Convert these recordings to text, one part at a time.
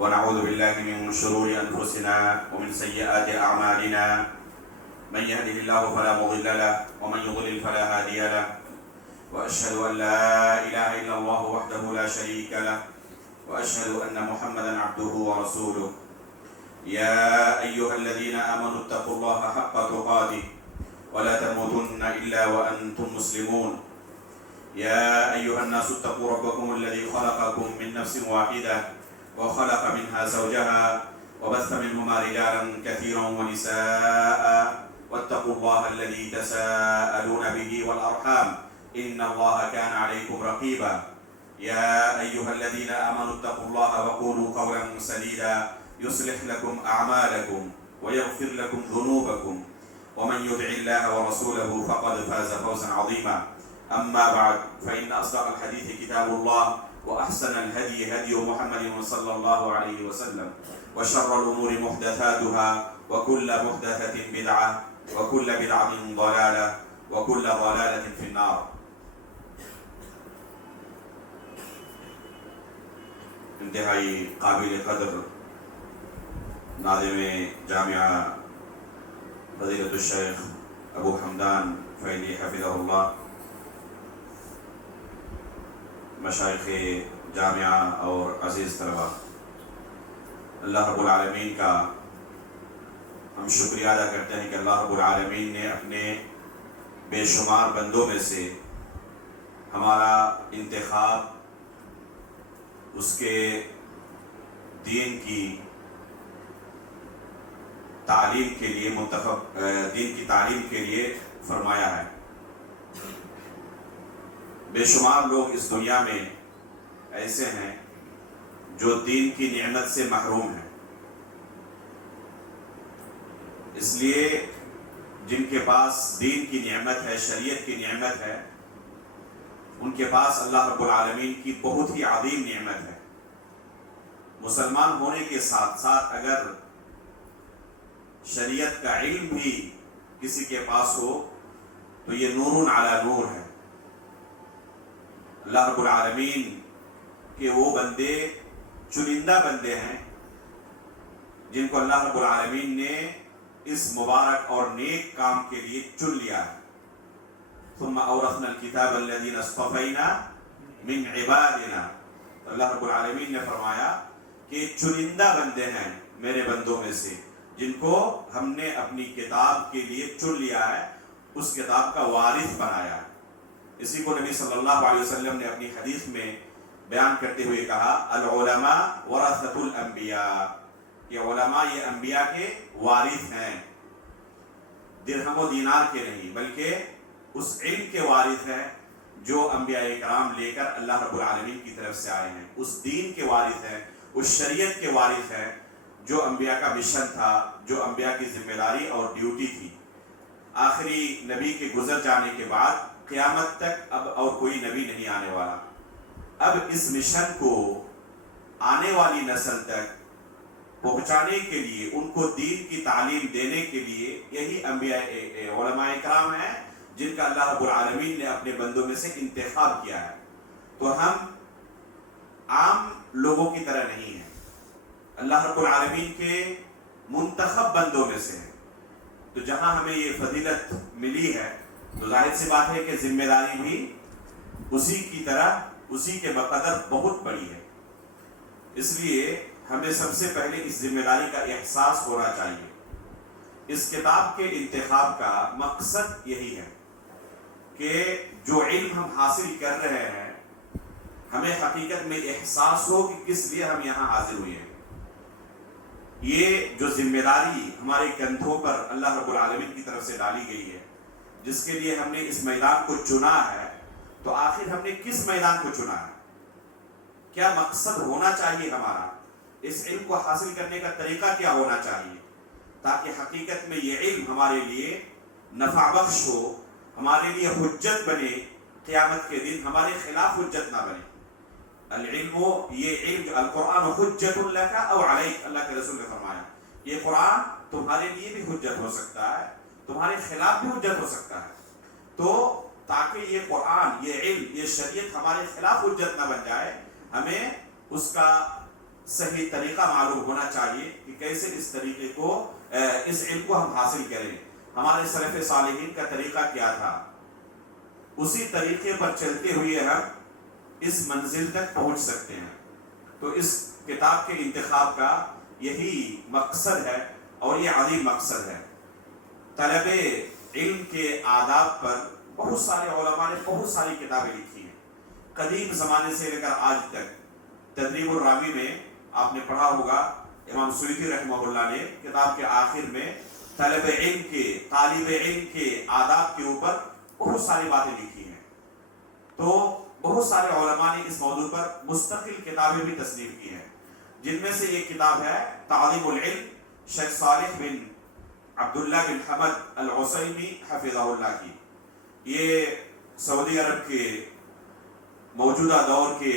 ونعوذ بالله من شرور أنفسنا ومن سيئات أعمالنا من يهده الله فلا مضل له ومن يضلل فلا هادي له وأشهد أن لا إله إلا الله وحده لا شريك له وأشهد أن محمدا عبده ورسوله يا أيها الذين آمنوا اتقوا الله حق تقاته ولا تموتن إلا وأنتم مسلمون يا أيها الناس اتقوا ربكم الذي خلقكم من نفس واحدة وخلق منها زوجها وبث منهما رجالا كثيرا ونساء واتقوا الله الذي تساءلون به والأرحام إن الله كان عليكم رقيبا يا أيها الذين آمنوا اتقوا الله وقولوا قولا سديدا يصلح لكم أعمالكم ويغفر لكم ذنوبكم ومن يطع الله ورسوله فقد فاز فوزا عظيما أما بعد فإن أصدق الحديث كتاب الله وأحسن الهدي هدي محمد صلى الله عليه وسلم وشر الأمور محدثاتها وكل محدثة بدعة وكل بدعة ضلالة وكل ضلالة في النار. انتہائی قابل قدر ناظم جامعہ فضیلت الشیخ ابو حمدان فیضی حفظہ اللہ، مشائخ جامعہ اور عزیز طلباء، اللہ رب العالمین کا ہم شکریہ ادا کرتے ہیں کہ اللہ رب العالمین نے اپنے بے شمار بندوں میں سے ہمارا انتخاب اس کے دین کی تعلیم کے لیے دین کی تعلیم کے لیے فرمایا ہے۔ بے شمار لوگ اس دنیا میں ایسے ہیں جو دین کی نعمت سے محروم ہیں، اس لیے جن کے پاس دین کی نعمت ہے، شریعت کی نعمت ہے، ان کے پاس اللہ رب العالمین کی بہت ہی عظیم نعمت ہے۔ مسلمان ہونے کے ساتھ ساتھ اگر شریعت کا علم بھی کسی کے پاس ہو تو یہ نور علی نور ہے۔ اللہ رب العالمین کے وہ بندے چنندہ بندے ہیں جن کو اللہ رب العالمین نے اس مبارک اور نیک کام کے لیے چن لیا ہے۔ ثم اورثنا الكتاب الذين اصطفينا من عبادنا، اللہ رب العالمین نے فرمایا کہ چنندہ بندے ہیں میرے بندوں میں سے جن کو ہم نے اپنی کتاب کے لیے چن لیا ہے، اس کتاب کا وارث بنایا ہے۔ اسی کو نبی صلی اللہ علیہ وسلم نے اپنی حدیث میں بیان کرتے ہوئے کہا العلماء ورثۃ الانبیاء، یہ علماء یہ انبیاء کے وارث ہیں، درہم و دینار کے نہیں بلکہ اس علم کے وارث ہیں جو انبیاء کرام لے کر اللہ رب العالمین کی طرف سے آئے ہیں، اس دین کے وارث ہیں، اس شریعت کے وارث ہیں جو انبیاء کا مشن تھا، جو انبیاء کی ذمہ داری اور ڈیوٹی تھی۔ آخری نبی کے گزر جانے کے بعد قیامت تک اب اور کوئی نبی نہیں آنے والا، اب اس مشن کو آنے والی نسل تک پہنچانے کے لیے، ان کو دین کی تعلیم دینے کے لیے یہی انبیاء علماء کرام ہیں جن کا اللہ رب العالمین نے اپنے بندوں میں سے انتخاب کیا ہے۔ تو ہم عام لوگوں کی طرح نہیں ہیں، اللہ رب العالمین کے منتخب بندوں میں سے ہیں۔ تو جہاں ہمیں یہ فضیلت ملی ہے تو ظاہر سی بات ہے کہ ذمہ داری بھی اسی کی طرح، اسی کے بقدر بہت بڑی ہے۔ اس لیے ہمیں سب سے پہلے اس ذمہ داری کا احساس ہونا چاہیے۔ اس کتاب کے انتخاب کا مقصد یہی ہے کہ جو علم ہم حاصل کر رہے ہیں ہمیں حقیقت میں احساس ہو کہ کس لیے ہم یہاں حاضر ہوئے ہیں۔ یہ جو ذمہ داری ہمارے کندھوں پر اللہ رب العالمین کی طرف سے ڈالی گئی ہے، جس کے لیے ہم نے اس میدان کو چنا ہے، تو آخر ہم نے کس میدان کو چنا ہے، کیا مقصد ہونا چاہیے ہمارا، اس علم کو حاصل کرنے کا طریقہ کیا ہونا چاہیے، تاکہ حقیقت میں یہ علم ہمارے لیے نفع بخش ہو، ہمارے لیے حجت بنے، قیامت کے دن ہمارے خلاف حجت نہ بنے۔ العلم، یہ علم جو القرآن حجت لک او علیک، اللہ کے رسول نے فرمایا یہ قرآن تمہارے لیے بھی حجت ہو سکتا ہے، تمہارے خلاف بھی حجت ہو سکتا ہے۔ تو تاکہ یہ قرآن، یہ علم، یہ شریعت ہمارے خلاف حجت نہ بن جائے، ہمیں اس کا صحیح طریقہ معلوم ہونا چاہیے کہ کیسے اس طریقے کو اس علم کو ہم حاصل کریں. ہمارے سلف صالحین کا طریقہ کیا تھا, اسی طریقے پر چلتے ہوئے ہم اس منزل تک پہنچ سکتے ہیں. تو اس کتاب کے انتخاب کا یہی مقصد ہے اور یہ عظیم مقصد ہے. طلب علم کے آداب پر بہت سارے علماء نے بہت ساری کتابیں لکھی ہیں, قدیم زمانے سے لے کر آج تک. تدریب الراوی میں آپ نے پڑھا ہوگا, امام سیوطی رحمہ اللہ نے کتاب کے آخر میں طالب علم کے آداب کے اوپر بہت ساری باتیں لکھی ہیں. تو بہت سارے علماء نے اس موضوع پر مستقل کتابیں بھی تصنیف کی ہیں, جن میں سے ایک کتاب ہے تعلیم العلم, شیخ صالح بن عبداللہ بن حمد العثیمی حفظہ اللہ کی. یہ سعودی عرب کے موجودہ دور کے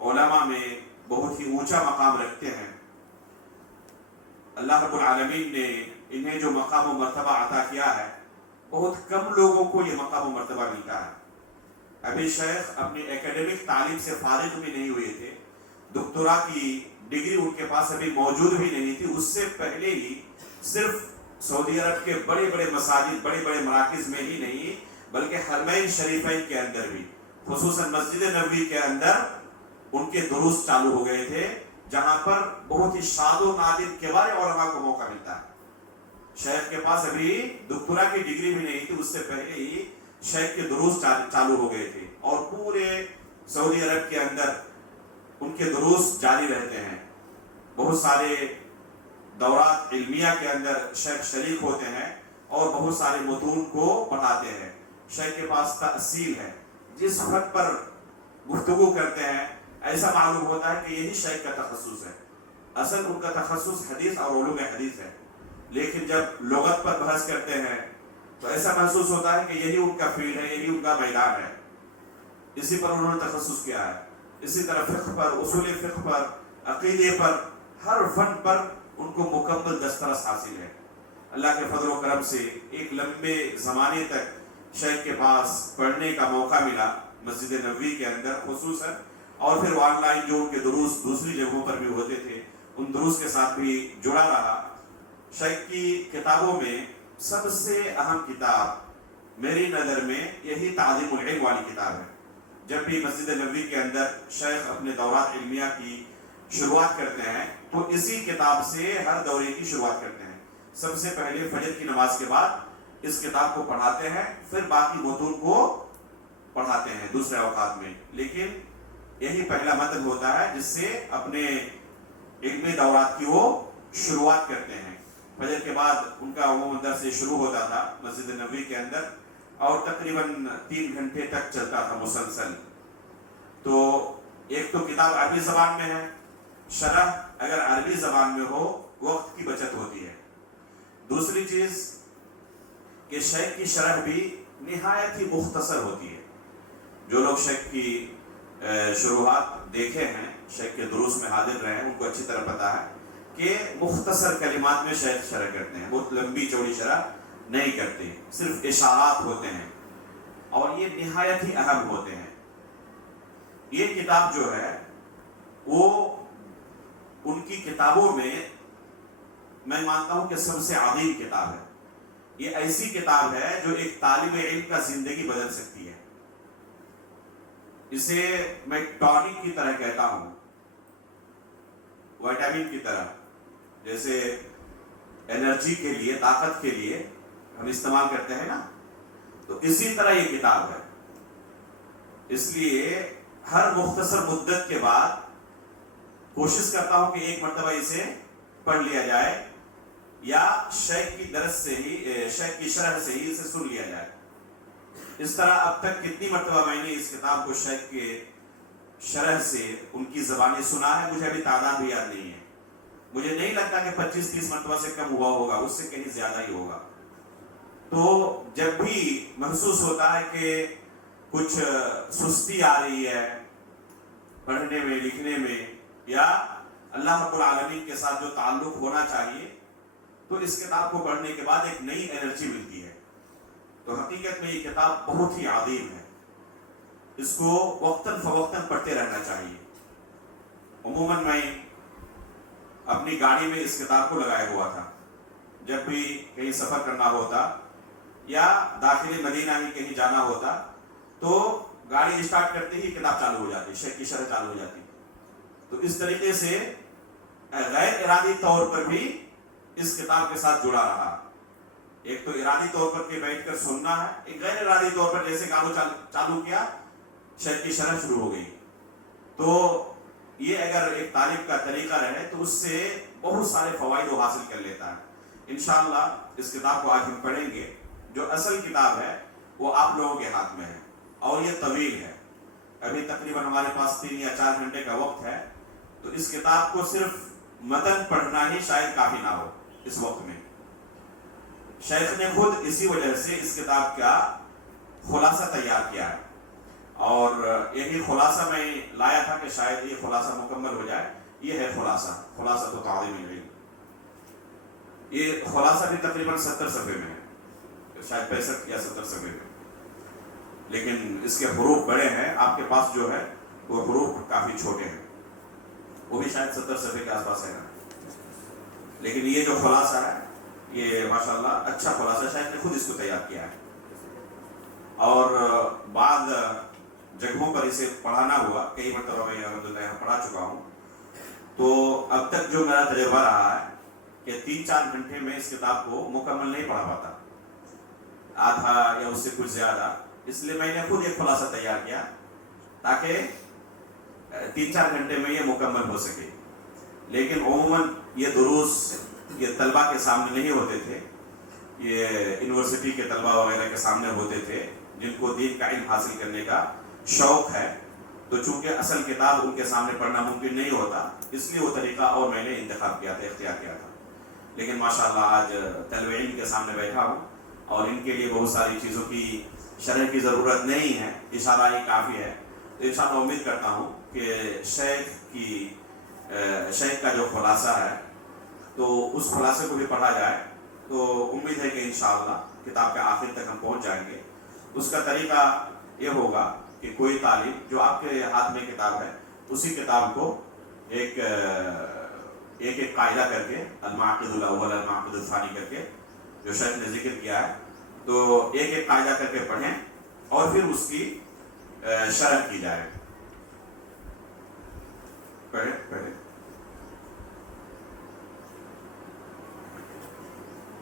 علماء میں بہت ہی اونچا مقام رکھتے ہیں. اللہ رب العالمین نے انہیں جو مقام و مرتبہ عطا کیا ہے, بہت کم لوگوں کو یہ مقام و مرتبہ ملتا ہے. ابھی شیخ اپنی اکیڈمک تعلیم سے فارغ بھی نہیں ہوئے تھے, دکتورا کی ڈگری ان کے پاس ابھی موجود بھی نہیں تھی. اس سے پہلے ہی صرف سعودی عرب کے بڑے بڑے مساجد, بڑے بڑے مراکز میں ہی نہیں بلکہ حرمین شریفین کے اندر بھی, خصوصاً مسجد نبوی کے اندر ان کے دروس چالو ہو گئے تھے, جہاں پر بہت ہی شاد و نادر کبار علماء کو موقع ملتا ہے. شیخ کے پاس ابھی دکتورا کی ڈگری بھی نہیں تھی, اس سے پہلے ہی شیخ کے دروس چالو ہو گئے تھے, اور پورے سعودی عرب کے اندر ان کے دروس جاری رہتے ہیں. بہت سارے دورات علمیہ کے اندر شیخ شریک ہوتے ہیں اور بہت سارے متون کو پڑھاتے ہیں. شیخ کے پاس تأصیل ہے, جس فن پر گفتگو کرتے ہیں ایسا معلوم ہوتا ہے کہ یہی شیخ کا تخصص ہے. اصل ان کا تخصص حدیث اور علوم حدیث ہے, لیکن جب لغت پر بحث کرتے ہیں تو ایسا محسوس ہوتا ہے کہ یہی ان کا فیلڈ ہے, یہی ان کا میدان ہے, اسی پر انہوں نے تخصص کیا ہے. اسی طرح فقہ پر, اصول فقہ پر, عقیدے پر, ہر فن پر ان کو مکمل دسترس حاصل ہے. اللہ کے فضل و کرم سے ایک لمبے زمانے تک شیخ کے پاس پڑھنے کا موقع ملا مسجد نبوی کے اندر خصوصاً, اور پھر آن لائن جو ان کے دروس دوسری جگہوں پر بھی ہوتے تھے ان دروس کے ساتھ بھی جڑا رہا. شیخ کی کتابوں میں سب سے اہم کتاب میری نظر میں یہی تعلیم العلم والی کتاب ہے. جب بھی مسجد نبوی کے اندر شیخ اپنے دورات علمیہ کی شروعات کرتے ہیں تو اسی کتاب سے ہر دورے کی شروعات کرتے ہیں. سب سے پہلے فجر کی نماز کے بعد اس کتاب کو پڑھاتے ہیں, پھر باقی متون کو پڑھاتے ہیں دوسرے اوقات میں, لیکن یہی پہلا متن ہوتا ہے جس سے اپنے علمی دورات کی وہ شروعات کرتے ہیں. فجر کے بعد ان کا عموماً درس شروع ہوتا تھا مسجد نبوی کے اندر, اور تقریباً 3 گھنٹے تک چلتا تھا مسلسل. تو ایک تو کتاب عربی زبان میں ہے, شرح اگر عربی زبان میں ہو وقت کی بچت ہوتی ہے. دوسری چیز کہ شیخ کی شرح بھی نہایت ہی مختصر ہوتی ہے. جو لوگ شیخ کی شروحات دیکھے ہیں, شیخ کے دروس میں حاضر رہے ہیں, ان کو اچھی طرح پتا ہے کہ مختصر کلمات میں شیخ شرح کرتے ہیں, بہت لمبی چوڑی شرح نہیں کرتے, صرف اشارات ہوتے ہیں اور یہ نہایت ہی اہم ہوتے ہیں. یہ کتاب جو ہے وہ ان کی کتابوں میں مانتا ہوں کہ سب سے عظیم کتاب ہے. یہ ایسی کتاب ہے جو ایک طالب علم کا زندگی بدل سکتی ہے. اسے میں ٹونک کی طرح کہتا ہوں, وٹامن کی طرح, جیسے انرجی کے لیے, طاقت کے لیے ہم استعمال کرتے ہیں نا, تو اسی طرح یہ کتاب ہے. اس لیے ہر مختصر مدت کے بعد کوشش کرتا ہوں کہ ایک مرتبہ اسے پڑھ لیا جائے یا شیخ کی درس سے ہی, شیخ کی شرح سے ہی اسے سن لیا جائے. اس طرح اب تک کتنی مرتبہ میں نے اس کتاب کو شیخ کے شرح سے ان کی زبانی سنا ہے مجھے ابھی تعداد بھی یاد نہیں ہے. مجھے نہیں لگتا کہ 25-30 مرتبہ سے کم ہوا ہوگا, اس سے کہیں زیادہ ہی ہوگا. تو جب بھی محسوس ہوتا ہے کہ کچھ سستی آ رہی ہے پڑھنے میں, لکھنے میں, یا اللہ رب العالمین کے ساتھ جو تعلق ہونا چاہیے, تو اس کتاب کو پڑھنے کے بعد ایک نئی انرجی ملتی ہے. تو حقیقت میں یہ کتاب بہت ہی عظیم ہے, اس کو وقتاً فوقتاً پڑھتے رہنا چاہیے. عموماً میں اپنی گاڑی میں اس کتاب کو لگایا ہوا تھا. جب بھی کہیں سفر کرنا ہوتا یا داخل مدینہ ہی کہیں جانا ہوتا تو گاڑی اسٹارٹ کرتے ہی کتاب چالو ہو جاتی, شیخ کی شرح چالو ہو جاتی. تو اس طریقے سے غیر ارادی طور پر بھی اس کتاب کے ساتھ جڑا رہا. ایک تو ارادی طور پر کہ بیٹھ کر سننا ہے, ایک غیر ارادی طور پر جیسے گاڑو چالو کیا شیخ کی شرح شروع ہو گئی. تو یہ اگر ایک طالب کا طریقہ رہے تو اس سے بہت سارے فوائد وہ حاصل کر لیتا ہے. انشاءاللہ اس کتاب کو آج ہم پڑھیں گے. جو اصل کتاب ہے وہ آپ لوگوں کے ہاتھ میں ہے اور یہ طویل ہے. ابھی تقریباً ہمارے پاس 3 یا 4 گھنٹے کا وقت ہے. تو اس کتاب کو صرف متن پڑھنا ہی شاید کافی نہ ہو اس وقت میں. شیخ نے خود اسی وجہ سے اس کتاب کا خلاصہ تیار کیا ہے اور یہی خلاصہ میں لایا تھا کہ شاید یہ خلاصہ مکمل ہو جائے. یہ ہے خلاصہ تو تعظیم العلم. یہ خلاصہ بھی تقریباً 70 صفحے میں ہے, شاید 65 یا 70 صفحے میں, لیکن اس کے حروف بڑے ہیں. آپ کے پاس جو ہے وہ حروف کافی چھوٹے ہیں, وہ بھی شاید 70 صفحے کے آس پاس ہے نا. لیکن یہ جو خلاصہ ہے یہ ماشاءاللہ اچھا خلاصہ, شاید نے خود اس کو تیار کیا ہے. اور بعض جگہوں پر اسے پڑھانا ہوا, کئی مرتبہ میں الحمدللہ یہاں پڑھا چکا ہوں. تو اب تک جو میرا تجربہ رہا ہے کہ 3-4 گھنٹے میں اس کتاب کو مکمل نہیں پڑھا پاتا, آدھا یا اس سے کچھ زیادہ. اس لیے میں نے خود ایک خلاصہ تیار کیا تاکہ 3-4 گھنٹے میں یہ مکمل ہو سکے. لیکن عموماً یہ دروس یہ طلبہ کے سامنے نہیں ہوتے تھے, یہ یونیورسٹی کے طلبہ وغیرہ کے سامنے ہوتے تھے جن کو دین کا علم حاصل کرنے کا شوق ہے. تو چونکہ اصل کتاب ان کے سامنے پڑھنا ممکن نہیں ہوتا, اس لیے وہ طریقہ اور میں نے انتخاب کیا تھا, اختیار کیا تھا. لیکن ماشاءاللہ آج طالب علم کے سامنے بیٹھا ہوں اور ان کے لیے بہت ساری چیزوں کی شرح کی ضرورت نہیں ہے, اشارہ ہی کافی ہے. تو انشاءاللہ امید کرتا ہوں کہ شیخ کا جو خلاصہ ہے تو اس خلاصے کو بھی پڑھا جائے. تو امید ہے کہ انشاءاللہ کتاب کے آخر تک ہم پہنچ جائیں گے. اس کا طریقہ یہ ہوگا کہ کوئی طالب جو آپ کے ہاتھ میں کتاب ہے اسی کتاب کو ایک قاعدہ کر کے, المعقد الاول المعقد الثانی کر کے جو شیخ نے ذکر کیا ہے, تو ایک قاعدہ کر کے پڑھیں اور پھر اس کی شرح کی جائے. پڑھیں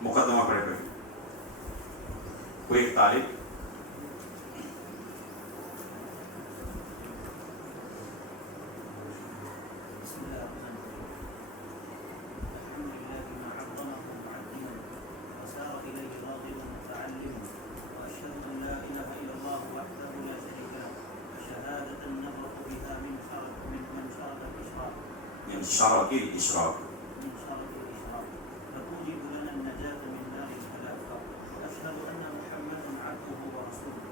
مقدمہ پڑھے کوئی ایک طالب. شرط الإشراق فتوجب لنا النجاة من نار الهلاك. وأشهد أن محمدا عبده ورسوله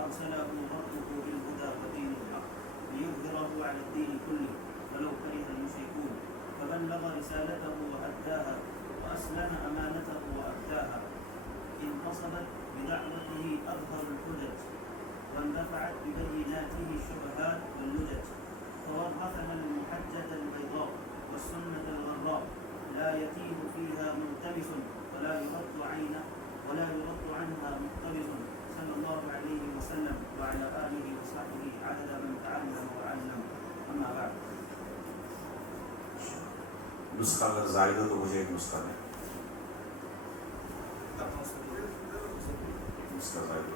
أرسله ربه بالهدى ودين الحق ليظهره على الدين كله ولو كره المشركون. فبلغ رسالته وأداها وأسلم أمانته وأداها. انتصبت بدعوته أظهر الحجج واندفعت ببيناته الشبهات واللجج. فورثنا المحجة البيضاء والسنة الغراء لا يتيه فيها ملتمس ولا يرد عنها مقتبس. صلى الله عليه وسلم وعلى آله وصحبه عدد من تعلم وعلم. أما بعد. نسخہ اگر زائد ہو تو مجھے ایک نسخہ دیں. نسخہ زائد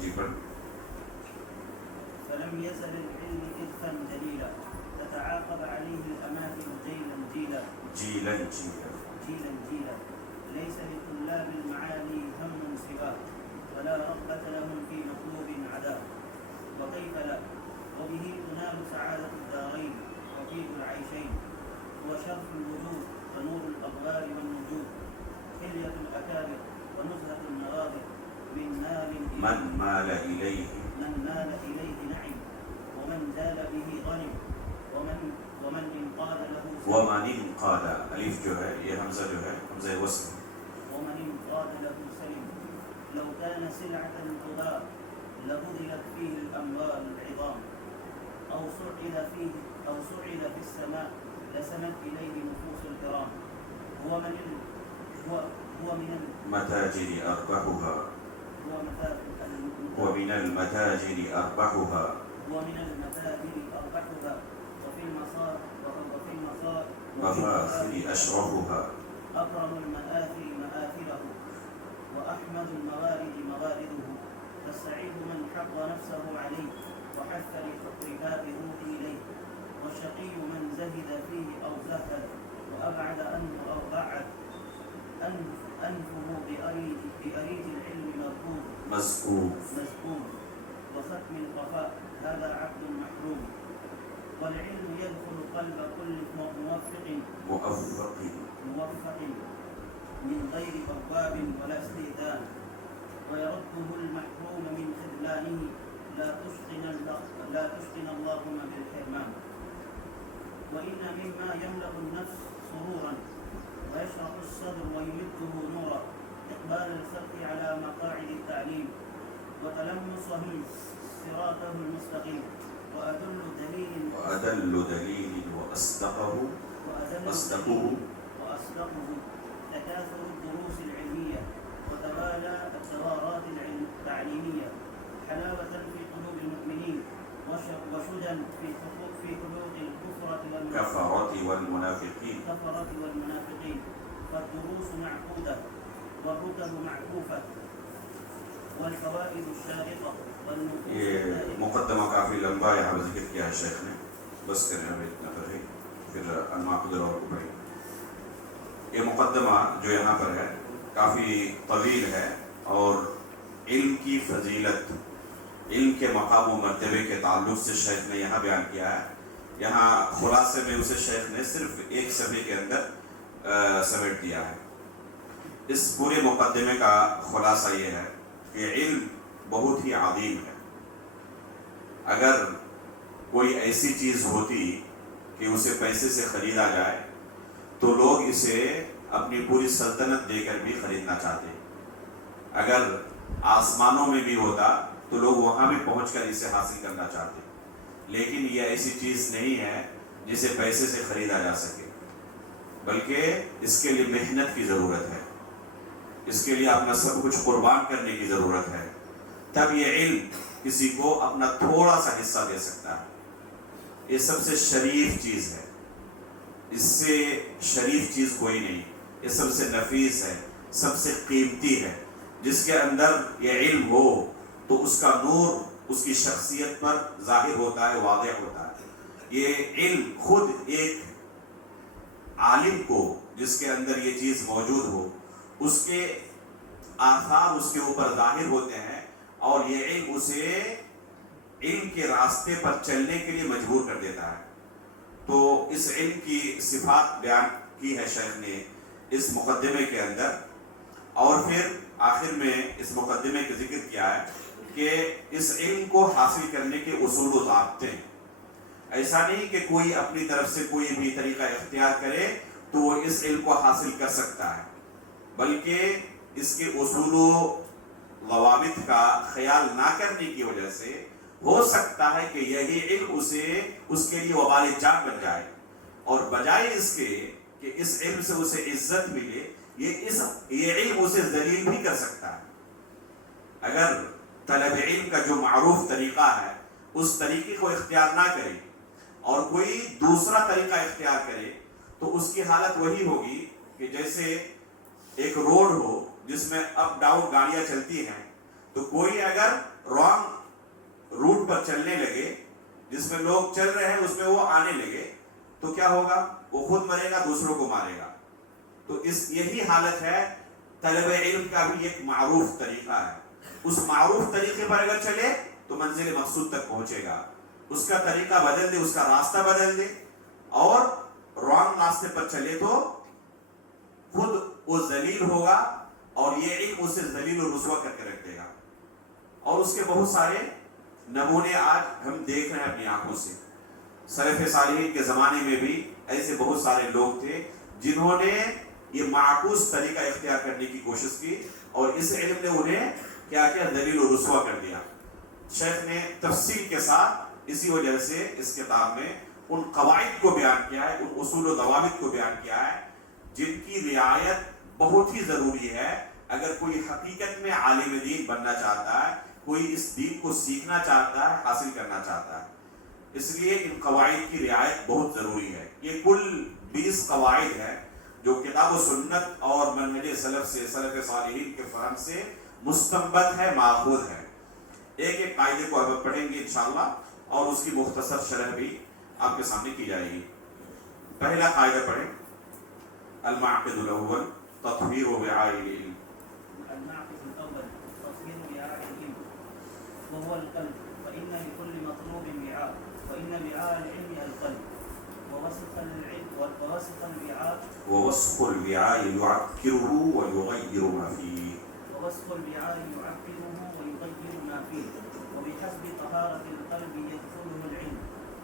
جی پڑھ. فلم يزل العلم إرثا جليلا تتعاقب عليه الأماكن جيلا ليس لطلاب المعالي هم سواه ولا رغبة لهم في مطلوب عداه. وكيف لا وبه تنال سعادة الدارين وطيب العيشين. هو شرف الوجود ونور الأغوار والنجوم. حلية الأكابر ونزهة النوادر. من مال إليه نعم ومن زال به غنم. ومن انقاد له الف جو ہے یہ حمزہ جو ہے حمزہ وصل. ومن انقاد له سلم. لو كان سلعة تباع لبذلت فيه الأموال العظام أو سعد فيه أو سعد في السماء لسنت إليه نفوس الكرام. هو من المتاجر أربحها وفي المصائب مفاخر أشرفها. أكرم المآثر مآثره وأحمد الموارد موارده. فالسعيد من حق نفسه عليه وحث لركاب روحه إليه. والشقي من زهد فيه أو زهد وأبعد أنه أو بعد أنفه بأريج العلم مذكور وختم القفاء هذا عبد محروم. والعلم يدخل قلب كل موفق من غير بواب ولا استئذان ويرده المحروم من خذلانه لا تشقن اللهم بالحرمان. وإن مما يملأ النفس سرورا ويشرح الصدر ويمده نورا إقبال الخلق على مقاعد التعليم وتلمسهم صراطه المستقيم. وأدل دليل وأصدقه تكاثر الدروس العلمية وتوالى الدورات التعليمية حلاوة في قلوب المؤمنين وشدا في قلوب الكفرة والمنافقين. فالدروس معقودة والرتب معكوفة والفوائد الشارقة یہ مقدمہ کافی لمبا یہاں پر ذکر کیا ہے شیخ نے، بس کریں اب اتنا پر ہے، پھر المعقود اور کو پڑھیں. یہ مقدمہ جو یہاں پر ہے کافی طویل ہے اور علم کی فضیلت، علم کے مقام و مرتبے کے تعلق سے شیخ نے یہاں بیان کیا ہے. یہاں خلاصے میں اسے شیخ نے صرف ایک صفحے کے اندر سمیٹ دیا ہے. اس پورے مقدمے کا خلاصہ یہ ہے کہ علم بہت ہی عظیم ہے. اگر کوئی ایسی چیز ہوتی کہ اسے پیسے سے خریدا جائے تو لوگ اسے اپنی پوری سلطنت دے کر بھی خریدنا چاہتے. اگر آسمانوں میں بھی ہوتا تو لوگ وہاں بھی پہنچ کر اسے حاصل کرنا چاہتے. لیکن یہ ایسی چیز نہیں ہے جسے پیسے سے خریدا جا سکے، بلکہ اس کے لیے محنت کی ضرورت ہے، اس کے لیے اپنا سب کچھ قربان کرنے کی ضرورت ہے. تب یہ علم کسی کو اپنا تھوڑا سا حصہ دے سکتا ہے. یہ سب سے شریف چیز ہے، اس سے شریف چیز کوئی نہیں. یہ سب سے نفیس ہے، سب سے قیمتی ہے. جس کے اندر یہ علم ہو تو اس کا نور اس کی شخصیت پر ظاہر ہوتا ہے، واضح ہوتا ہے. یہ علم خود ایک عالم کو جس کے اندر یہ چیز موجود ہو، اس کے آثار اس کے اوپر ظاہر ہوتے ہیں اور یہ علم اسے علم کے راستے پر چلنے کے لیے مجبور کر دیتا ہے. تو اس علم کی صفات بیان کی ہے شیخ نے اس مقدمے کے اندر، اور پھر آخر میں اس مقدمے کا ذکر کیا ہے کہ اس علم کو حاصل کرنے کے اصول و ضابطے ہیں. ایسا نہیں کہ کوئی اپنی طرف سے کوئی بھی طریقہ اختیار کرے تو وہ اس علم کو حاصل کر سکتا ہے، بلکہ اس کے اصول و ضوابط کا خیال نہ کرنے کی وجہ سے ہو سکتا ہے کہ یہی علم اس کے لیے وبال جان بن جائے، اور بجائے اس کے کہ اس علم سے اسے عزت ملے، یہ علم اسے ذلیل بھی کر سکتا ہے. اگر طلب علم کا جو معروف طریقہ ہے اس طریقے کو اختیار نہ کرے اور کوئی دوسرا طریقہ اختیار کرے تو اس کی حالت وہی ہوگی کہ جیسے ایک روڈ ہو جس میں اپ ڈاؤن گاڑیاں چلتی ہیں، تو کوئی اگر رانگ روٹ پر چلنے لگے جس میں لوگ چل رہے ہیں اس میں وہ آنے لگے تو کیا ہوگا؟ وہ خود مرے گا، دوسروں کو مارے گا. تو یہی حالت ہے طلب علم کا بھی ایک معروف طریقہ ہے. اس معروف طریقے پر اگر چلے تو منزل مقصود تک پہنچے گا. اس کا طریقہ بدل دے، اس کا راستہ بدل دے اور رانگ راستے پر چلے تو خود وہ ذلیل ہوگا اور یہ علم اسے ذلیل و رسوا کر کے رکھ دے گا. اور اس کے بہت سارے نمونے آج ہم دیکھ رہے ہیں اپنی آنکھوں سے. سلف صالحین کے زمانے میں بھی ایسے بہت سارے لوگ تھے جنہوں نے یہ معکوس طریقہ اختیار کرنے کی کوشش کی اور اس علم نے انہیں کیا کیا؟ ذلیل و رسوا کر دیا. شیخ نے تفصیل کے ساتھ اسی وجہ سے اس کتاب میں ان قواعد کو بیان کیا ہے, ان اصول و ضوابط کو بیان کیا ہے جن کی رعایت بہت ہی ضروری ہے اگر کوئی حقیقت میں عالم دین بننا چاہتا ہے, کوئی اس دین کو سیکھنا چاہتا ہے, حاصل کرنا چاہتا ہے. اس لیے ان قواعد کی رعایت بہت ضروری ہے. یہ کل 20 قواعد ہیں جو کتاب و سنت اور منہج سلف سے, سلف صالحین کے فہم سے مستنبط ہے, ماخوذ ہے. ایک ایک قاعدے کو اب پڑھیں گے انشاءاللہ اور اس کی مختصر شرح بھی آپ کے سامنے کی جائے گی. پہلا قاعدہ پڑھیں. المعقد الاول تطہیر وعاء العلم. المعقد الأول تطهير وعاء العلم وهو القلب فإن لكل مطلوب وعاء وإن وعاء العلم القلب ووسخ الوعاء ووسخ الوعاء يعكره ويغير ما فيه. ووسخ الوعاء يعكره ويغير ما فيه وبحسب طهارة القلب يدخله العلم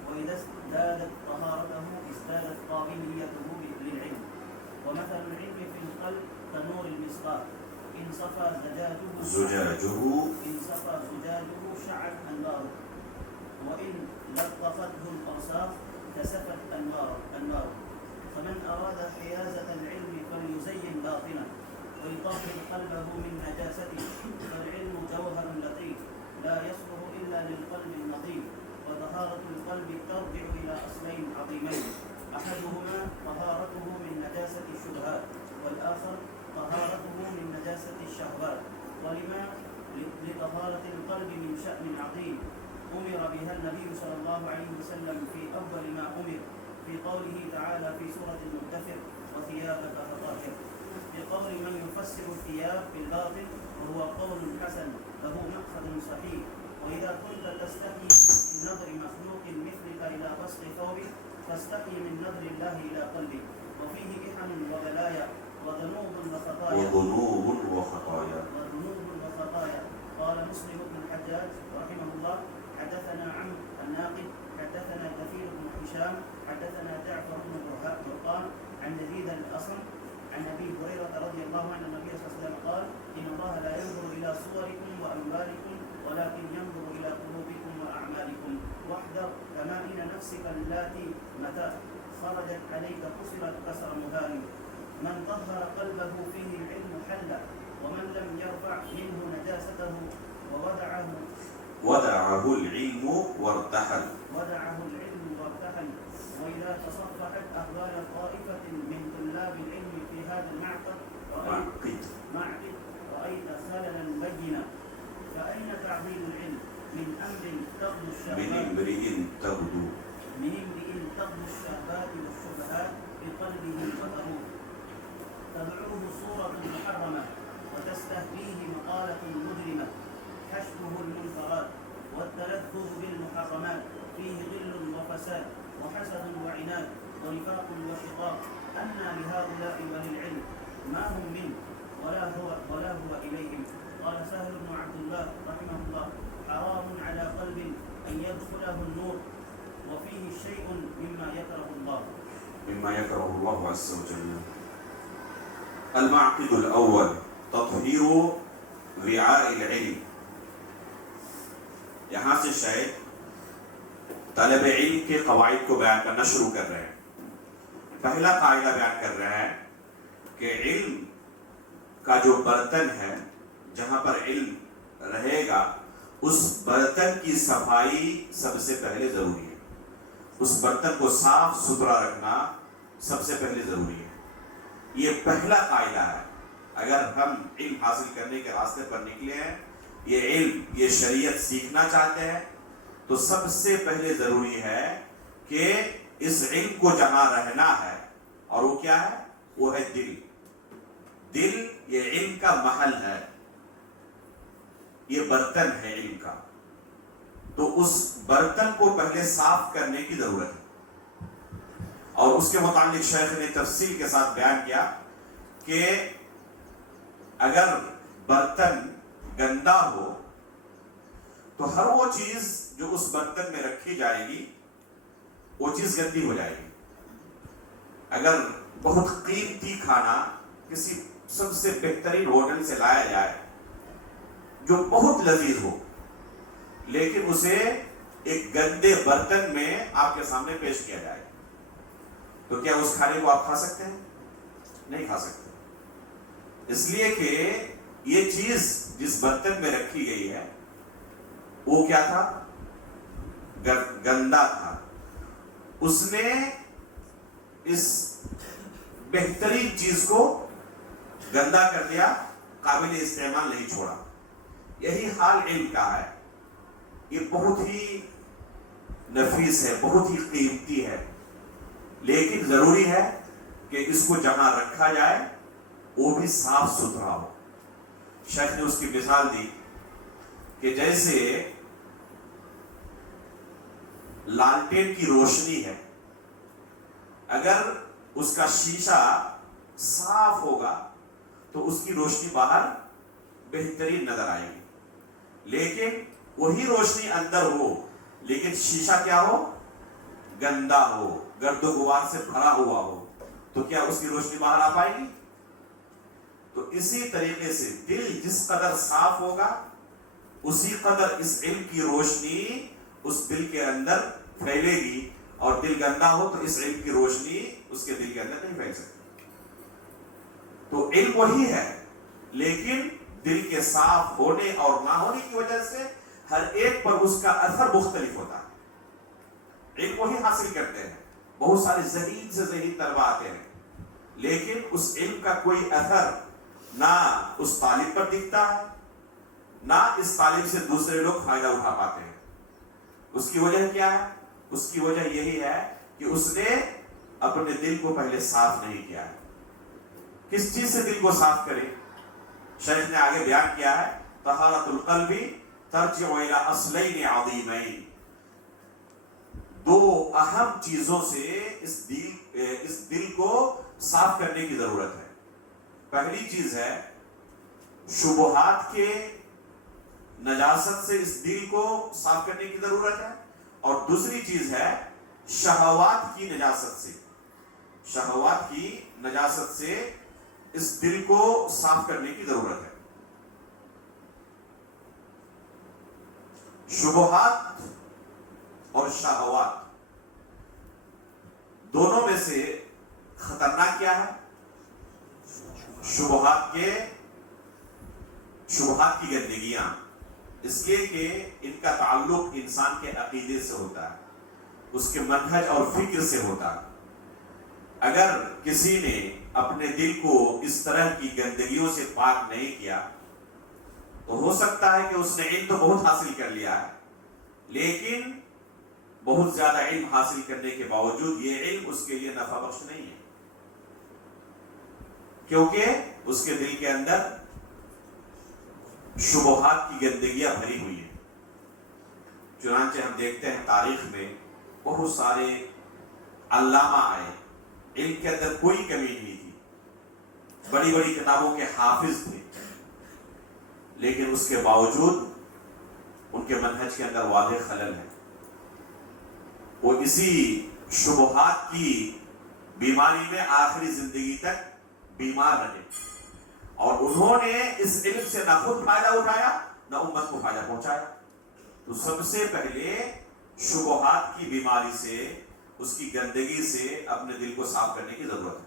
وإذا ازدادت طهارته ازدادت قابليته للعلم. ومثل العلم في القلب كنور المصباح إن صفى زجاجه شعت أنواره وإن لطفته الأوساخ كسفت أنواره. فمن أراد حيازة العلم فليزين باطنه ويطهر قلبه من نجاسته فالعلم جوهر لطيف لا يصلح إلا للقلب النظيف. وطهارة القلب ترجع إلى أصلين عظيمين أحدهما طهارته من نجاسة الشبهات والآخر طهارته من نجاسة الشهوات. ولما لطهارة القلب من شأن عظيم أمر بها النبي صلى الله عليه وسلم في أول ما أمر في قوله تعالى في سورة المدثر وثيابك فطهر بقول من يفسر الثياب بالباطل وهو قول حسن له مأخذ صحيح. وإذا كنت تستحي من نظر مخلوق مثلك إلى بسط ثوبه فاستحي من نظر الله إلى قلبك وفيه محن وبلايا وذنوب وخطايا. قال مسلم بن الحجاج رحمه الله حدثنا عمرو الناقد حدثنا كثير بن هشام حدثنا جعفر بن برقان عن يزيد الأصم عن أبي هريرة رضي الله عنه النبي صلى الله عليه وسلم قال إن الله لا ينظر إلى صوركم وأموالكم ولكن ينظر إلى قلوبكم وأعمالكم. واحذر كمائن نفسك اللاتي متى خرجت عليك كسرت كسر مهان. من طهر قلبه فيه العلم حل ومن لم يرفع منه نجاسته ودعه العلم وارتحل. وإذا تصفحت أخبار طائفة من طلاب العلم في هذا المعقد رأيت خللا بينا. فأين تعظيم العلم من أمر تغدو الشهوات والشبهات بقلبه وتروح تدعوه صورة محرمة وتستهديه مقالة مجرمة حشبه المنكرات والتلذذ بالمحرمات فيه غل وفساد وحسد وعناد ونفاق وشقاق. أنى لهؤلاء وللعلم ما هم منه ولا هو إليهم. قال سهل بن عبد الله رحمه الله حرام على قلب أن يدخله النور وفيه شيء مما يكره الله عز وجل. المعقد الأول تطهير وعاء العلم. یہاں سے شاید طلب علم کے قواعد کو بیان کرنا شروع کر رہے ہیں. پہلا قاعدہ بیان کر رہے ہیں کہ علم کا جو برتن ہے, جہاں پر علم رہے گا, اس برتن کی صفائی سب سے پہلے ضروری ہے. اس برتن کو صاف ستھرا رکھنا سب سے پہلے ضروری ہے. یہ پہلا قاعدہ ہے. اگر ہم علم حاصل کرنے کے راستے پر نکلے ہیں, یہ علم, یہ شریعت سیکھنا چاہتے ہیں, تو سب سے پہلے ضروری ہے کہ اس علم کو جہاں رہنا ہے, اور وہ کیا ہے, وہ ہے دل. دل یہ علم کا محل ہے, یہ برتن ہے علم کا. تو اس برتن کو پہلے صاف کرنے کی ضرورت ہے. اور اس کے متعلق شیخ نے تفصیل کے ساتھ بیان کیا کہ اگر برتن گندا ہو تو ہر وہ چیز جو اس برتن میں رکھی جائے گی وہ چیز گندی ہو جائے گی. اگر بہت قیمتی کھانا کسی سب سے بہترین ہوٹل سے لایا جائے جو بہت لذیذ ہو, لیکن اسے ایک گندے برتن میں آپ کے سامنے پیش کیا جائے تو کیا اس کھانے کو آپ کھا سکتے ہیں؟ نہیں کھا سکتے، اس لیے کہ یہ چیز جس برتن میں رکھی گئی ہے وہ کیا تھا؟ گندا تھا. اس نے اس بہترین چیز کو گندا کر دیا، قابل استعمال نہیں چھوڑا. یہی حال علم کا ہے. یہ بہت ہی نفیس ہے، بہت ہی قیمتی ہے، لیکن ضروری ہے کہ اس کو جہاں رکھا جائے وہ بھی صاف ستھرا ہو. شیخ نے اس کی مثال دی کہ جیسے لالٹین کی روشنی ہے، اگر اس کا شیشہ صاف ہوگا تو اس کی روشنی باہر بہترین نظر آئے گی. لیکن وہی روشنی اندر ہو لیکن شیشہ کیا ہو؟ گندا ہو، گرد و غبار سے بھرا ہوا ہو، تو کیا اس کی روشنی باہر آ پائے گی؟ تو اسی طریقے سے دل جس قدر صاف ہوگا اسی قدر اس علم کی روشنی اس دل کے اندر پھیلے گی، اور دل گندا ہو تو اس علم کی روشنی اس کے دل کے اندر نہیں پھیل سکتی. تو علم وہی ہے، لیکن دل کے صاف ہونے اور نہ ہونے کی وجہ سے ہر ایک پر اس کا اثر مختلف ہوتا ہے. علم وہی حاصل کرتے ہیں، بہت سارے ذہین سے ذہین طلبہ آتے ہیں، لیکن اس علم کا کوئی اثر نہ اس طالب پر دکھتا ہے، نہ اس طالب سے دوسرے لوگ فائدہ اٹھا پاتے ہیں. اس کی وجہ کیا ہے؟ اس کی وجہ یہی ہے کہ اس نے اپنے دل کو پہلے صاف نہیں کیا ہے. کس چیز سے دل کو صاف کرے؟ شیخ نے آگے بیان کیا ہے طہارت القلب ترجع الی اصلین عظیمین. دو اہم چیزوں سے اس دل کو صاف کرنے کی ضرورت ہے. پہلی چیز ہے شبہات کے نجاست سے اس دل کو صاف کرنے کی ضرورت ہے، اور دوسری چیز ہے شہوات کی نجاست سے. شہوات کی نجاست سے اس دل کو صاف کرنے کی ضرورت ہے. شبہات اور شہوات دونوں میں سے خطرناک کیا ہے؟ شبہات کی گندگیاں، اس لیے کہ ان کا تعلق انسان کے عقیدے سے ہوتا ہے، اس کے منہج اور فکر سے ہوتا ہے. اگر کسی نے اپنے دل کو اس طرح کی گندگیوں سے پاک نہیں کیا تو ہو سکتا ہے کہ اس نے علم تو بہت حاصل کر لیا ہے، لیکن بہت زیادہ علم حاصل کرنے کے باوجود یہ علم اس کے لیے نفع بخش نہیں ہے، کیونکہ اس کے دل کے اندر شبہات کی گندگیاں بھری ہوئی ہیں. چنانچہ ہم دیکھتے ہیں تاریخ میں بہت سارے علامہ آئے، علم کے اندر کوئی کمی نہیں تھی، بڑی بڑی کتابوں کے حافظ تھے، لیکن اس کے باوجود ان کے منہج کے اندر واضح خلل ہے. وہ اسی شبہات کی بیماری میں آخری زندگی تک بیمار رہے، اور انہوں نے اس علم سے نہ خود فائدہ اٹھایا نہ امت کو فائدہ پہنچایا. تو سب سے پہلے شبہات کی بیماری سے، اس کی گندگی سے اپنے دل کو صاف کرنے کی ضرورت ہے.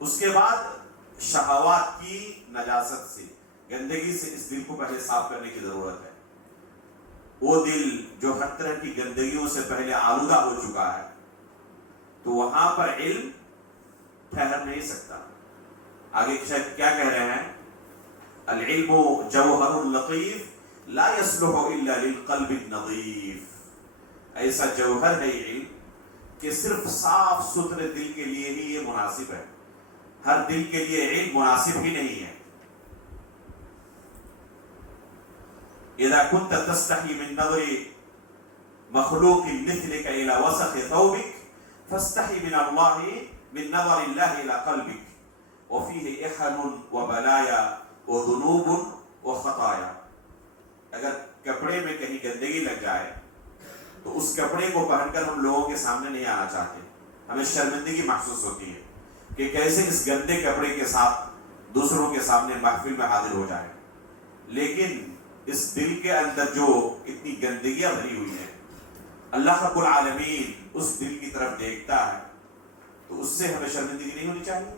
اس کے بعد شہوات کی نجاست سے، گندگی سے اس دل کو پہلے صاف کرنے کی ضرورت ہے. وہ دل جو ہر طرح کی گندگیوں سے پہلے آلودہ ہو چکا ہے تو وہاں پر علم ٹھہر نہیں سکتا. آگے شاید کیا کہہ رہے ہیں؟ العلم جوہر لطیف لا يصلح الا للقلب النظیف. ایسا جوہر ہے یہ علم کہ صرف صاف ستھرے دل کے لیے ہی یہ مناسب ہے، ہر دل کے لیے علم مناسب ہی نہیں ہے. اذا كنت تستحي من نظر مخلوق مثلك الى وسخ ثوبك فاستحي من الله من نظر الله الى قلبك وفيه احن وبلايا وذنوب وخطايا. اگر کپڑے میں کہیں گندگی لگ جائے تو اس کپڑے کو پہن کر ہم لوگوں کے سامنے نہیں آنا چاہتے، ہمیں شرمندگی محسوس ہوتی ہے کہ کیسے اس گندے کپڑے کے ساتھ دوسروں کے سامنے محفل میں حاضر ہو جائے. لیکن اس دل کے اندر جو اتنی گندگیاں بھری ہوئی ہیں اللہ رب العالمین اس دل کی طرف دیکھتا ہے تو اس سے ہمیں شرمندگی نہیں ہونی چاہیے،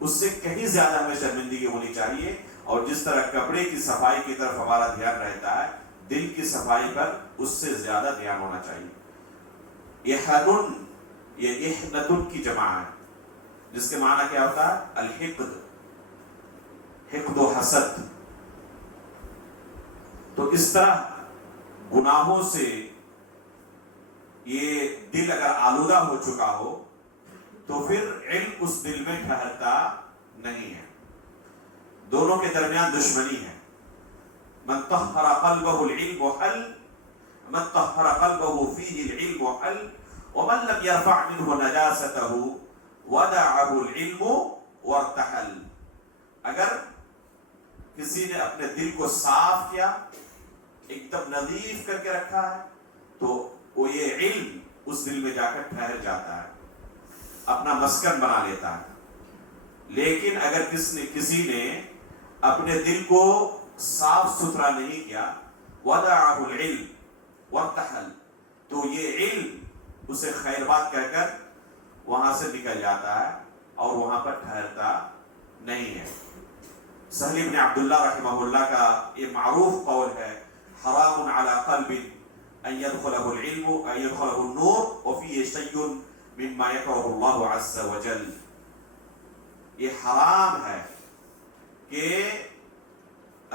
اس سے کہیں زیادہ ہمیں شرمندگی ہونی چاہیے. اور جس طرح کپڑے کی صفائی کی طرف ہمارا دھیان رہتا ہے، دل کی صفائی پر اس سے زیادہ دھیان ہونا چاہیے. یہ احنتن کی جمع ہے، جس کے معنی کیا ہوتا ہے؟ الحقد، حقد و حسد. تو اس طرح گناہوں سے یہ دل اگر آلودہ ہو چکا ہو تو پھر علم اس دل میں ٹھہرتا نہیں ہے. دونوں کے درمیان دشمنی ہے. من طہر قلبہ العلم حل، من طہر قلبہ فیہ العلم حل، ومن لم يرفع منہ نجاستہ ودعہ العلم وارتحل. اگر کسی نے اپنے دل کو صاف کیا، ایک دم نظیف کر کے رکھا ہے، تو وہ یہ علم اس دل میں جا کر ٹھہر جاتا ہے، اپنا مسکن بنا لیتا ہے. لیکن اگر کسی نے اپنے دل کو صاف ستھرا نہیں کیا، وَدَعَهُ الْعِلْمُ وَارْتَحَلَ، تو یہ علم اسے خیر بات کہہ کر وہاں سے نکل جاتا ہے اور وہاں پر ٹھہرتا نہیں ہے. سہل بن عبداللہ رحمہ اللہ کا یہ معروف قول ہے، حرام علی قلب ان يدخلہ العلم ان يدخلہ النور وفیہ شیء مما یکرہ اللہ عز وجل. یہ حرام ہے کہ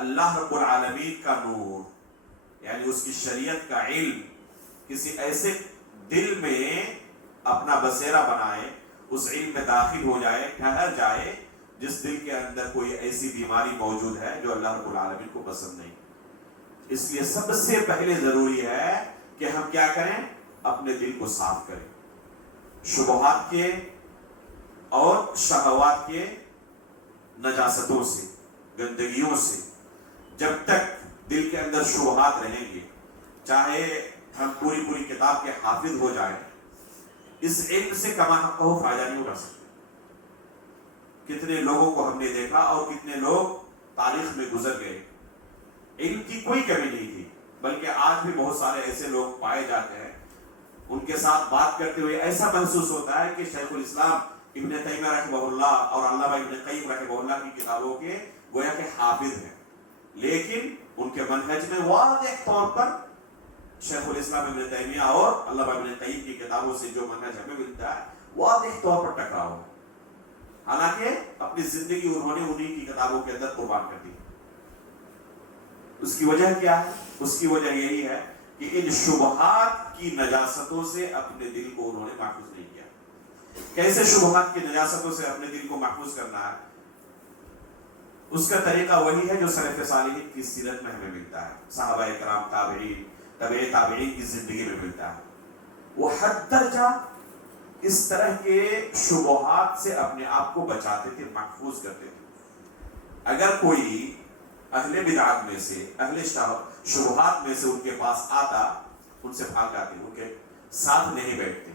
اللہ رب العالمین کا نور، یعنی اس کی شریعت کا علم کسی ایسے دل میں اپنا بسیرا بنائے، اس علم میں داخل ہو جائے، ٹھہر جائے، جس دل کے اندر کوئی ایسی بیماری موجود ہے جو اللہ رب العالمین کو پسند نہیں. اس لیے سب سے پہلے ضروری ہے کہ ہم کیا کریں؟ اپنے دل کو صاف کریں شبہات کے اور شہوات کے نجاستوں سے، گندگیوں سے. جب تک دل کے اندر شبہات رہیں گے، چاہے ہم پوری کتاب کے حافظ ہو جائیں، اس علم سے کما حق ہو فائدہ نہیں اٹھا سکتے. کتنے لوگوں کو ہم نے دیکھا اور کتنے لوگ تاریخ میں گزر گئے، علم کی کوئی کمی نہیں تھی، بلکہ آج بھی بہت سارے ایسے لوگ پائے جاتے ہیں. ان کے ساتھ بات کرتے ہوئے ایسا محسوس ہوتا ہے کہ شیخ الاسلام ابن تیمیہ رحمہ اللہ اور علامہ ابن قیم رحمہ اللہ کی کتابوں کے گویا کہ حافظ ہیں، لیکن ان کے منہج میں واضح طور پر شیخ الاسلام ابن تیمیہ اور علامہ ابن قیم کی کتابوں سے جو منہج ہمیں ملتا ہے واضح طور پر ٹکراؤ ہے. حالانکہ اپنی زندگی انہوں نے انہی کی کتابوں کے اندر قربان کر دی. اس کی وجہ کیا ہے؟ اس کی وجہ یہی ہے کہ ان شبہات کی نجاستوں سے اپنے دل کو انہوں نے محفوظ نہیں کیا. کیسے شبہات کی نجاستوں سے اپنے دل کو محفوظ کرنا ہے؟ اس کا طریقہ وہی ہے جو سلف صالحین کی سیرت میں ہمیں ملتا ہے، صحابہ کرام، تابعین، تبع تابعین کی زندگی میں ملتا ہے. وہ حد درجہ اس طرح کے شبہات سے اپنے آپ کو بچاتے تھے، محفوظ کرتے تھے. اگر کوئی اہل بدعات میں سے، اہل شبہات میں سے ان کے پاس آتا، ان سے بھاگ جاتے، ان کے ساتھ نہیں بیٹھتے.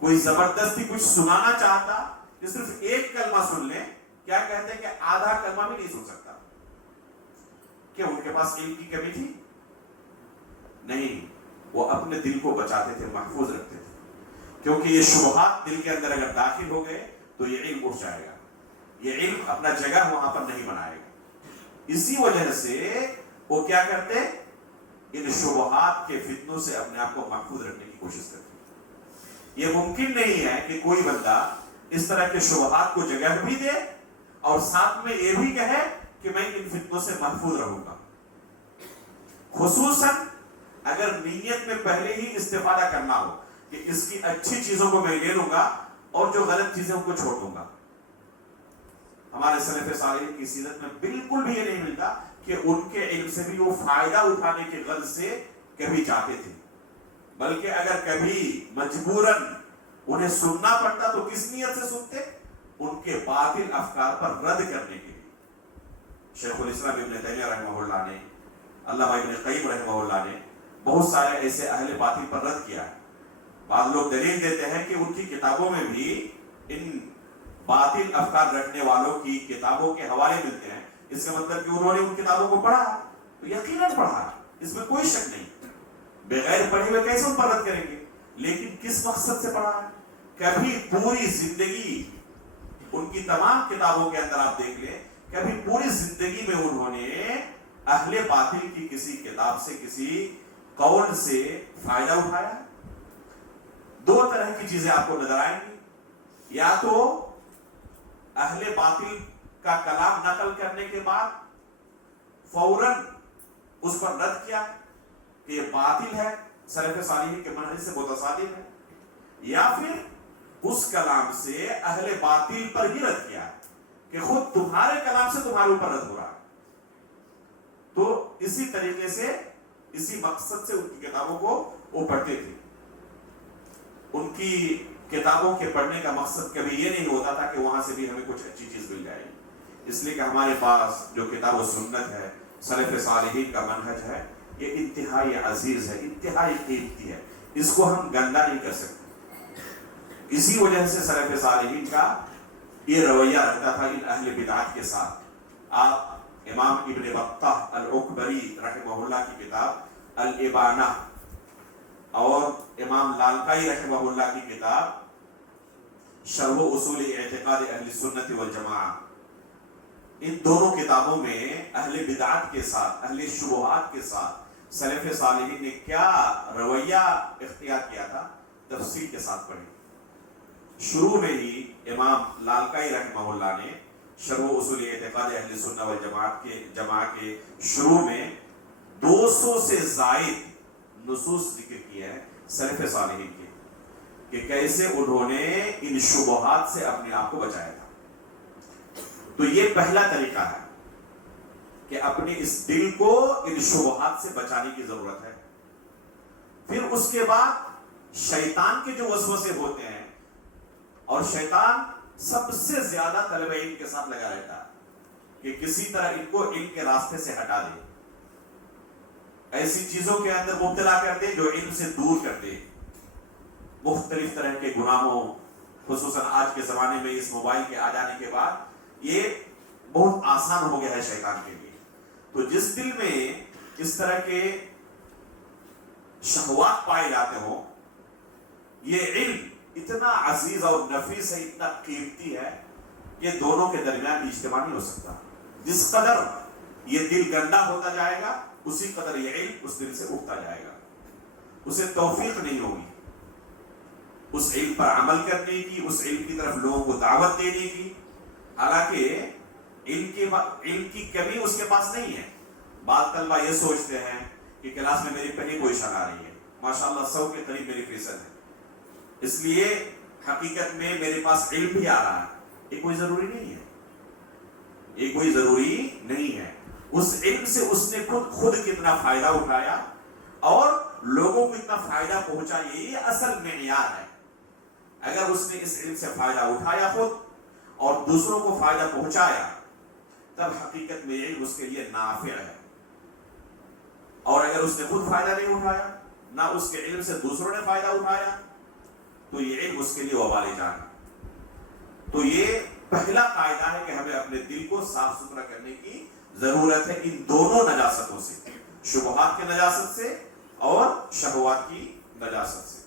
کوئی زبردستی کچھ سنانا چاہتا کہ صرف ایک کلمہ سن لیں، کیا کہتے ہیں کہ آدھا کلمہ بھی نہیں سن سکتا. کہ ان کے پاس علم کی کمی تھی؟ نہیں، وہ اپنے دل کو بچاتے تھے، محفوظ رکھتے تھے. کیونکہ یہ شبہات دل کے اندر اگر داخل ہو گئے تو یہ علم اٹھ جائے گا، یہ علم اپنا جگہ وہاں پر نہیں بنائے گا. اسی وجہ سے وہ کیا کرتے؟ ان شبہات کے فتنوں سے اپنے آپ کو محفوظ رکھنے کی کوشش کرتے. یہ ممکن نہیں ہے کہ کوئی بندہ اس طرح کے شبہات کو جگہ بھی دے اور ساتھ میں یہ بھی کہے کہ میں ان فتنوں سے محفوظ رہوں گا. خصوصاً اگر نیت میں پہلے ہی استفادہ کرنا ہو کہ اس کی اچھی چیزوں کو میں لے لوں گا اور جو غلط چیزیں ان کو چھوڑ دوں گا. ہمارے سلف صالحین کی سیرت میں بالکل بھی یہ نہیں ملتا کہ ان کے علم سے بھی وہ فائدہ اٹھانے کے غرض سے کبھی چاہتے تھے، بلکہ اگر کبھی مجبوراً انہیں سننا پڑتا تو کس نیت سے سنتے؟ ان کے باطل افکار پر رد کرنے کے لیے. شیخ الاسلام ابن تیمیہ رحمہ اللہ نے، علامہ ابن قیم رحمہ اللہ نے بہت سارے ایسے اہل باطل پر رد کیا ہے. بعض لوگ دلیل دیتے ہیں کہ ان کی کتابوں میں بھی ان باطل افکار رکھنے والوں کی کتابوں کے حوالے ملتے ہیں. اس کا مطلب کہ انہوں نے ان کتابوں کو پڑھا، تو یقیناً پڑھا، اس میں کوئی شک نہیں. بغیر پڑھے ہوئے کیسے ان پر رد کریں گے؟ لیکن کس مقصد سے پڑھا ہے؟ کبھی پوری زندگی ان کی تمام کتابوں کے اندر آپ دیکھ لیں، کبھی پوری زندگی میں انہوں نے اہل باطل کی کسی کتاب سے، کسی قول سے فائدہ اٹھایا؟ دو طرح کی چیزیں آپ کو نظر آئیں گی، یا تو اہل باطل کا کلام نقل کرنے کے بعد فوراً اس پر رد کیا کہ یہ باطل ہے، سلف صالحین کے منہج سے متصادم ہے، یا پھر اس کلام سے اہل باطل پر ہی رد کیا کہ خود تمہارے کلام سے تمہارے اوپر رد ہو رہا ہے۔ تو اسی طریقے سے، اسی مقصد سے ان کی کتابوں کو وہ پڑھتے تھے۔ ان کی کتابوں کے پڑھنے کا مقصد کبھی یہ نہیں ہوتا تھا کہ وہاں سے بھی ہمیں کچھ اچھی چیز مل جائے گی، اس لیے کہ ہمارے پاس جو کتاب و سنت ہے، سلف صالحین کا منہج ہے، یہ انتہائی عزیز ہے، انتہائی قیمتی ہے، اس کو ہم گندا نہیں کر سکتے۔ اسی وجہ سے سلف صالحین کا یہ رویہ رہتا تھا ان اہل بدعات کے ساتھ۔ آپ امام ابن بطہ العکبری رحمہ اللہ کی کتاب الابانہ اور امام لالکائی رحمہ اللہ کی کتاب شرح اصول اعتقاد اہل سنت والجماعہ، ان دونوں کتابوں میں اہل بدعات کے ساتھ، اہل شبہات کے ساتھ سلف صالحین نے کیا رویہ اختیار کیا تھا، تفصیل کے ساتھ پڑھی۔ شروع میں ہی امام لالکائی رحمہ اللہ نے شرح اصول اعتقاد اہل سنت والجماعت کے کے شروع میں 200 سے زائد نصوص ذکر کیے ہیں سلف صالحین کے، کہ کیسے انہوں نے ان شبہات سے اپنے آپ کو بچایا تھا۔ تو یہ پہلا طریقہ ہے کہ اپنے اس دل کو ان شبہات سے بچانے کی ضرورت ہے۔ پھر اس کے بعد شیطان کے جو وسوسے ہوتے ہیں، اور شیطان سب سے زیادہ طلب علم کے ساتھ لگا رہتا ہے کہ کسی طرح ان کو علم کے راستے سے ہٹا دے، ایسی چیزوں کے اندر مبتلا کر دے جو علم سے دور کر دے، مختلف طرح کے گناہوں، خصوصاً آج کے زمانے میں اس موبائل کے آ جانے کے بعد یہ بہت آسان ہو گیا ہے شیطان کے لیے۔ تو جس دل میں اس طرح کے شہوات پائے جاتے ہوں، یہ علم اتنا عزیز اور نفیس ہے، اتنا قیمتی ہے کہ دونوں کے درمیان اجتماع نہیں ہو سکتا۔ جس قدر یہ دل گندا ہوتا جائے گا، اسی قدر یہ علم اس دل سے اٹھتا جائے گا، اسے توفیق نہیں ہوگی اس علم پر عمل کرنے کی، اس علم کی طرف لوگوں کو دعوت دینے کی۔ حالانکہ علم کی کمی اس کے پاس نہیں ہے۔ بعض طلبہ یہ سوچتے ہیں کہ کلاس میں میری پہلی پوزیشن آ رہی ہے، ماشاءاللہ 100 کے قریب میری فیصد ہے، اس لیے حقیقت میں میرے پاس علم بھی آ رہا ہے۔ یہ کوئی ضروری نہیں ہے، یہ کوئی ضروری نہیں ہے۔ اس علم سے اس نے خود کتنا فائدہ اٹھایا اور لوگوں کو اتنا فائدہ پہنچا، یہ اصل معیار ہے۔ اگر اس نے اس علم سے فائدہ اٹھایا خود اور دوسروں کو فائدہ پہنچایا، تب حقیقت میں علم اس کے لیے نافع ہے۔ اور اگر اس نے خود فائدہ نہیں اٹھایا، نہ اس کے علم سے دوسروں نے فائدہ اٹھایا، تو یہ علم اس کے لیے وبال جان ہے۔ تو یہ پہلا قاعدہ ہے کہ ہمیں اپنے دل کو صاف ستھرا کرنے کی ضرورت ہے، ان دونوں نجاستوں سے، شبہات کی نجاست سے اور شہوات کی نجاست سے۔